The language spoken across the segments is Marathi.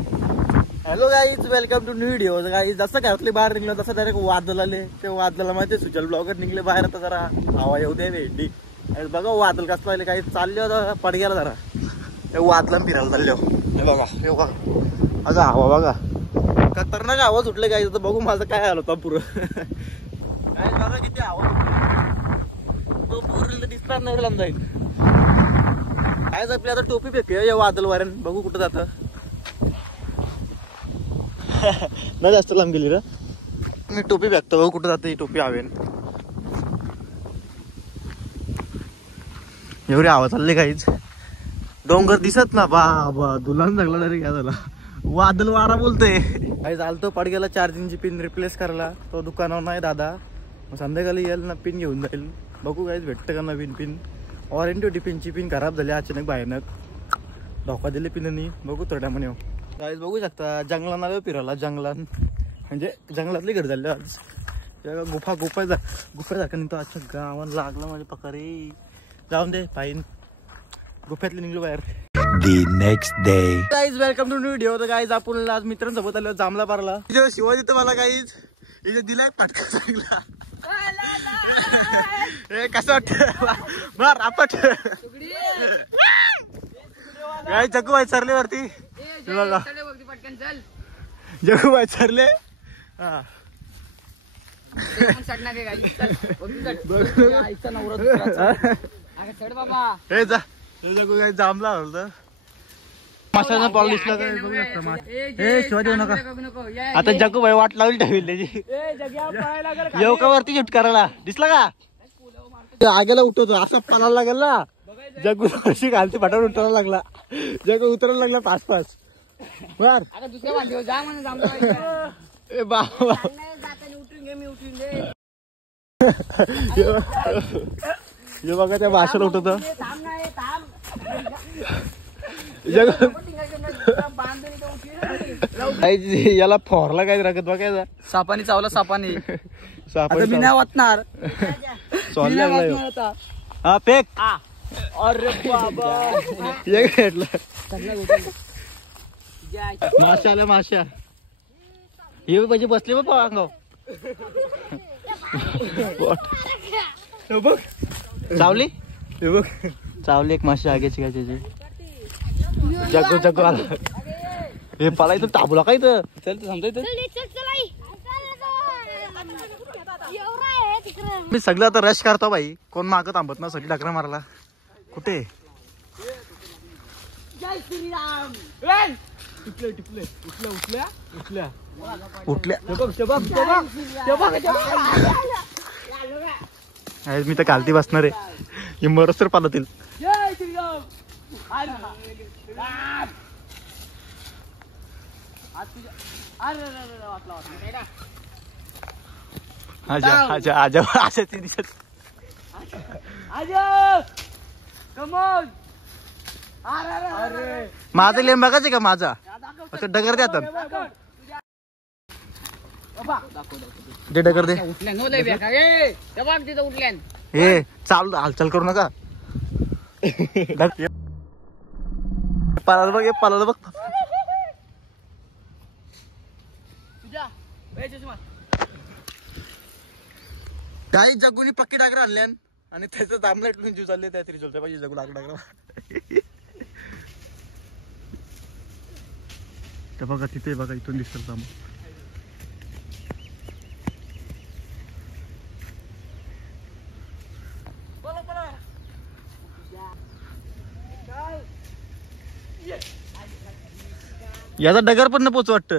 Hello guys, welcome to new video. Guys जसं घरातली बाहेर निघलो तसं डायरेक्ट वादळ आले. ते वादळाला माहिती सुजल ब्लॉगर निघले बाहेर. आता जरा हवा येऊ दे भेंडी बघा वादळ कसं पाहिले. काही चालले होता पडग्याला जरा ते वादळा फिरायला चाललो. हे बघा हे बघा अगं हवा बघा खतरनाक हवा सुटले. काही तर बघू माझं काय आलं होतं पुरं. काय बघा किती हवा तो पूर्ण दिसणार नाही लांब जाईल. काय आपली आता टोपी फेकूया या वादळ वाऱ्यान. बघू कुठं जातं. नाही जास्त लांब गेली रे. मी टोपी फेकतो बघू कुठं जातं. ही टोपी हवेन एवढी हवा चालली. काहीच डोंगर दिसत ना बा दुलान लागला डायरेक्ट. काय झाला वादळ वारा बोलतोय. काही चालतो पडग्याला चार्जिंगची पिन रिप्लेस करायला. तो दुकानावर नाही दादा. मग संध्याकाळी येईल ना पिन घेऊन जाईल. बघू काहीच भेटतं का नवीन पिन. वॉरंटी होती पिनची. पिन खराब झाली अचानक बाहेरनं. धोका दिले पिननी. बघू थोड्या म्हणे काहीच बघू शकता. जंगलात आलो फिरायला. जंगलात म्हणजे जंगलातली घर झाले आज. गुफा गुफासारखा निघतो. अच्छा गावाला लागला माझ्या पकारे. जाऊन दे फाईन. गुफ्यातले निघलो बाहेर. The next day. Guys welcome to new video. तर गाईज आपण आज मित्रांसोबत आलो जांभला पारला. शिवाजी तर मला गाईज इथे दिलाय पाटका चांगला. कसं वाटत मार आपट. गाई जगूबाई सरले वरती. बघा जगूबाई सरले. हा हे जा जगू काही जांभला होता. माशाचा पाऊल दिसला काय बघू शकता. हे शिवाजी नका. आता जगूबाई वाट लावली ठेवली त्याची. येऊ का वरती शूट करायला. दिसला का आग्याला उठवतो असं पालायला लागेल ना. जगू अशी घालती फटाफट उतरायला लागला. जगू उतरायला लागला 5-5 बर. हे बघा त्या भाषेला उठवतो. याला फोरला काय रगत बघायचा. सापानी चावला. सापानी मी नाही वाटणार. हा पेक. अरे बाबा माशा आल्या माशा. हे म्हणजे बसले बघ अंगाव. बघ चावली. हे बघ चावली एक माशी आग्याची काय त्याची. जगू जगू आला. हे पळायचं ताबूला काय तर. चल समजायचं मी सगळं आता रश करतो भाई. कोण मागं थांबत ना. सगळी डकरा मारायला. कुठे मी तर कालती बसणार आहे. मरस तर पालतील. आजा आजा आजा आजा ती दिसत. माझा लेम बघायचं का माझा. असं डगर द्या तर. दे डगर दे. हे चाल हालचाल करू नका. पाला बघ पाला बघ. काही जगूनी पक्की डागर आणल्यान आणि त्याचं दामला इथून जीव चालले. त्या तरी चलते पाहिजे जगू डागर डागर. ते बघा तिथे बघा इथून दिसतं दाम. याचा डगर पण न पोचू वाटत.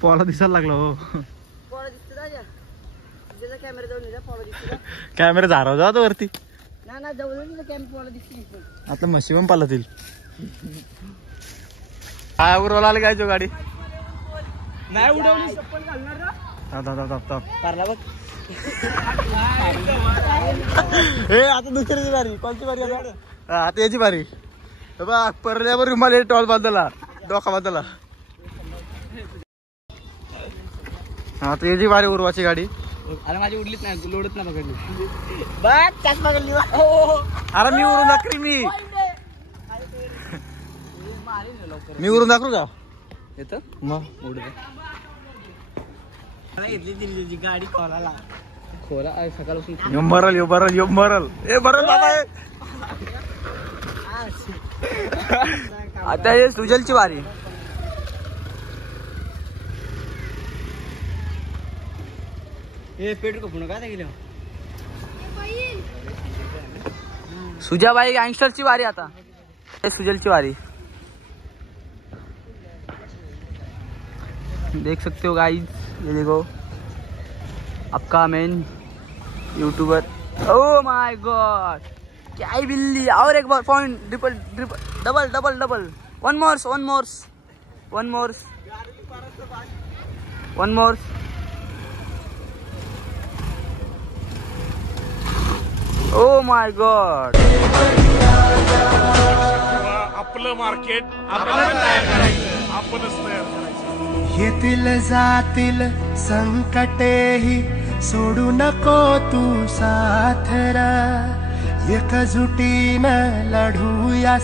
पोला दिसायला लागला. हो कॅमेरा झारा जातो वरती. आता म्हशी पण पालतील. काय उरवला आले काय गाडी नाही उडवली. बघ हे आता दुसऱ्याची बारी. कोणती बारी आता याची बारी. बा परल्यावर रुमाल टॉल बांधला डोका बांधला. आता याची बारी उर्वाची गाडी. अरे माझी उडलीच नाही लोडच नाही पकडली. अरे मी उरून दाखवी मी उरून दाखवू का येतं मग उडत घेतली दिल्लीची गाडी खोलाला. खोला सकाळपासून यो मरल यो मरल यो मरल ए मरल बाबा. आता हे सुजलची वारी. हे पेट्रोल कपून काय गेलं. सुजाबाई गँगस्टरची वारी. आता हे सुजलची वारी देख सकते हो गाइस. ये देखो आपका main YouTuber. Oh my god क्या ही बिल्ली. और एक बार point triple triple double double double. One more one more one more one more. Oh my god. आपलं मार्केट आपल्याला तयार करायचं. आपणच तयार करायचं. येतील जातील संकटेही सोडू नको तू साथरा. एकजुटीनं लढूया.